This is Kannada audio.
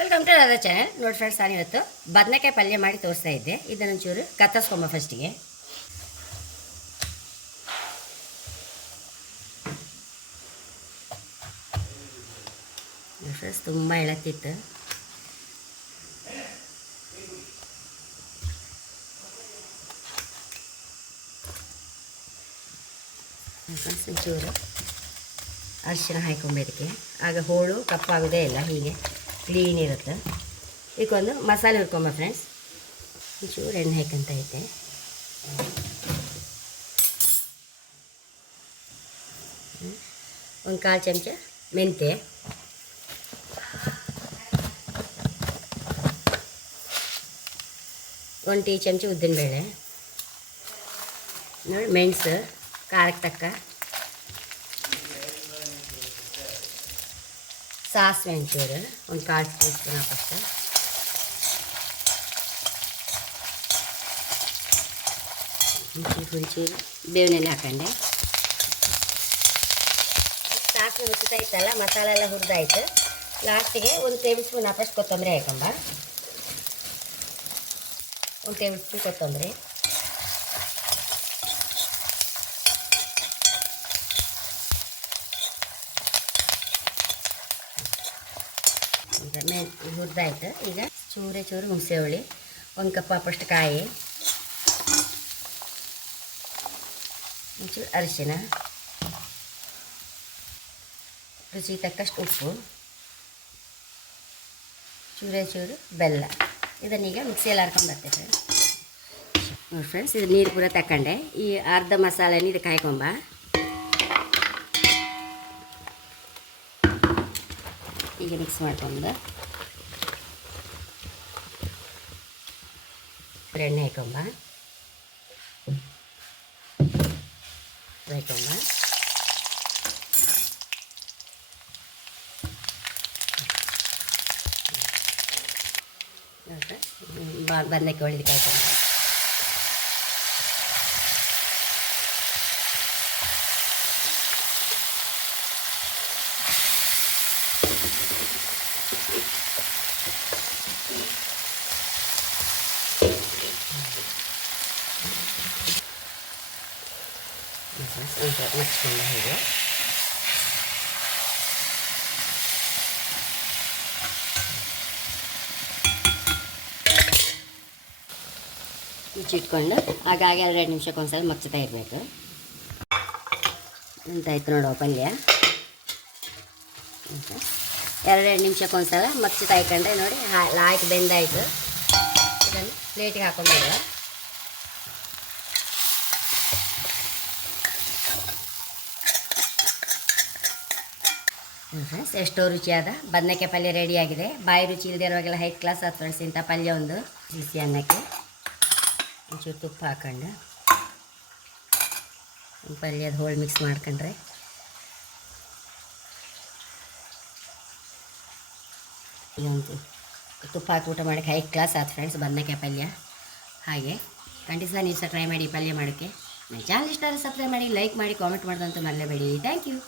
Welcome to other channel. ನೋಡಿ ಫ್ರೆಂಡ್ಸ್, ನಾನು ಇವತ್ತು ಬದನೆಕಾಯಿ ಪಲ್ಯ ಮಾಡಿ ತೋರಿಸ್ತಾ ಇದ್ದೆ. ಇದನ್ನೊಂಚೂರು ಕತ್ತರಿಸ್ಕೊಂಬ ಫಸ್ಟಿಗೆ. ಫ್ರೆಂಡ್ಸ್, ತುಂಬ ಎಳತ್ತಿತ್ತು. ಫ್ರೆಂಡ್ಸ್, ಒಂಚೂರು ಅರಿಶಿನ ಹಾಕೊಂಬೇದಕ್ಕೆ, ಆಗ ಹೋಳು ಕಪ್ಪಾಗೋದೇ ಇಲ್ಲ, ಹೀಗೆ ಕ್ಲೀನ್ ಇರುತ್ತೆ. ಇದಕ್ಕೊಂದು ಮಸಾಲೆ ಹುರ್ಕೊಂಬ ಫ್ರೆಂಡ್ಸ್. ಒಂಚೂರು ಎಣ್ಣೆ ಹಾಕಂತ ಐತೆ. ಒಂದು 1/4 ಚಮಚ ಮೆಂತ್ಯ, ಒಂದು ಟೀ ಚಮಚ ಉದ್ದಿನಬೇಳೆ, ನೋಡಿ ಮೆಣಸು ಖಾರಕ್ಕೆ ತಕ್ಕ, ಸಾಸಿವೆ ಒಂಚೂರು ಒಂದು 1/4 ಟೀ ಸ್ಪೂನ್ ಹಾಕಷ್ಟು, ಒಂಚೂರು ಬೇವಿನೆಲೆ ಹಾಕೊಂಡೆ. ಸಾಸಿವೆ ಹುಚ್ಚುತ್ತಾ ಇತ್ತಲ್ಲ, ಮಸಾಲೆ ಎಲ್ಲ ಹುರಿದಾಯ್ತು. ಲಾಸ್ಟಿಗೆ 1 ಟೇಬಲ್ ಸ್ಪೂನ್ ಹಾಕಷ್ಟು ಕೊತ್ತಂಬರಿ ಹಾಕೊಂಬ. 1 ಟೇಬಲ್ ಸ್ಪೂನ್ ಕೊತ್ತಂಬರಿ, ಹುರಿದಾಯ್ತು. ಈಗ ಚೂರು ಹುಣಸೆ ಹುಳಿ, 1 ಕಪ್ ಹಾಕಷ್ಟು ಕಾಯಿ, ಒಂಚೂರು ಅರಿಶಿನ, ರುಚಿ ತಕ್ಕಷ್ಟು ಉಪ್ಪು, ಚೂರು ಬೆಲ್ಲ. ಇದನ್ನೀಗ ಮಿಕ್ಸಿಯಲ್ಲಿ ಹಾರ್ಕೊಂಡು ಬರ್ತೇವೆ. ನೋಡಿ ಫ್ರೆಂಡ್ಸ್, ಇದು ನೀರು ಪೂರ ತಗೊಂಡೆ. ಈ ಅರ್ಧ ಮಸಾಲೆನ ಇದಕ್ಕೆ ಹಾಕೊಂಬ. ಈಗ ಮಿಕ್ಸ್ ಮಾಡ್ಕೊಂಡು ಎಣ್ಣೆ ಹಾಕೊಂಬ. ಬದನೆಕಾಯಿ ಒಳ್ಳಿದಕ್ಕೆ ಹಾಕೊಂಬ. ಮುಚ್ಕೊಂಡು ಹೀಗೆ ಮುಚ್ಚಿಟ್ಕೊಂಡು ಹಾಗಾಗಿ 2 ನಿಮಿಷಕ್ಕೆ ಒಂದ್ಸಲ ಮಗ್ಚುತ್ತಾ ಇರಬೇಕು. ಅಂತಾಯ್ತು ನೋಡುವ ಪಲ್ಯ. 2 ನಿಮಿಷಕ್ಕೆ ಒಂದ್ಸಲ ಮಗ್ಚುತ್ತಾ ಇಟ್ಕೊಂಡ್ರೆ ನೋಡಿ ಆಯ್ತು, ಬೆಂದಾಯಿತು. ಇದನ್ನು ಪ್ಲೇಟಿಗೆ ಹಾಕೊಂಡ್ಬಿಡುವ. ಫ್ರೆಂಡ್ಸ್, ಎಷ್ಟೋ ರುಚಿಯಾದ ಬದನೆಕಾಯಿ ಪಲ್ಯ ರೆಡಿಯಾಗಿದೆ. ಬಾಯಿ ರುಚಿ ಇಲ್ಲದೆ ಇರುವಾಗೆಲ್ಲ ಹೈ ಕ್ಲಾಸ್ ಆದ ಫ್ರೆಂಡ್ಸ್ ಇಂಥ ಪಲ್ಯ. ಒಂದು ಬಿಸಿ ಅನ್ನಕ್ಕೆ ಒಂಚೂರು ತುಪ್ಪ ಹಾಕೊಂಡು ಪಲ್ಯದ ಹೋಳು ಮಿಕ್ಸ್ ಮಾಡ್ಕೊಂಡ್ರೆ ಇದೊಂದು ತುಪ್ಪ ಹಾಕಿ ಊಟ ಮಾಡೋಕ್ಕೆ ಹೈ ಕ್ಲಾಸ್ ಆದ ಫ್ರೆಂಡ್ಸ್ ಬದನೆಕಾಯಿ ಪಲ್ಯ. ಹಾಗೆ ಖಂಡಿತ ನೀವು ಸಹ ಟ್ರೈ ಮಾಡಿ ಪಲ್ಯ ಮಾಡೋಕ್ಕೆ. ನನ್ನ ಚಾನಲ್ ಇಷ್ಟ ಆದರೆ ಸಬ್ಸ್ಕ್ರೈಬ್ ಮಾಡಿ, ಲೈಕ್ ಮಾಡಿ, ಕಾಮೆಂಟ್ ಮಾಡೋದಂತೂ ಮರೆಯಬೇಡಿ. Thank you.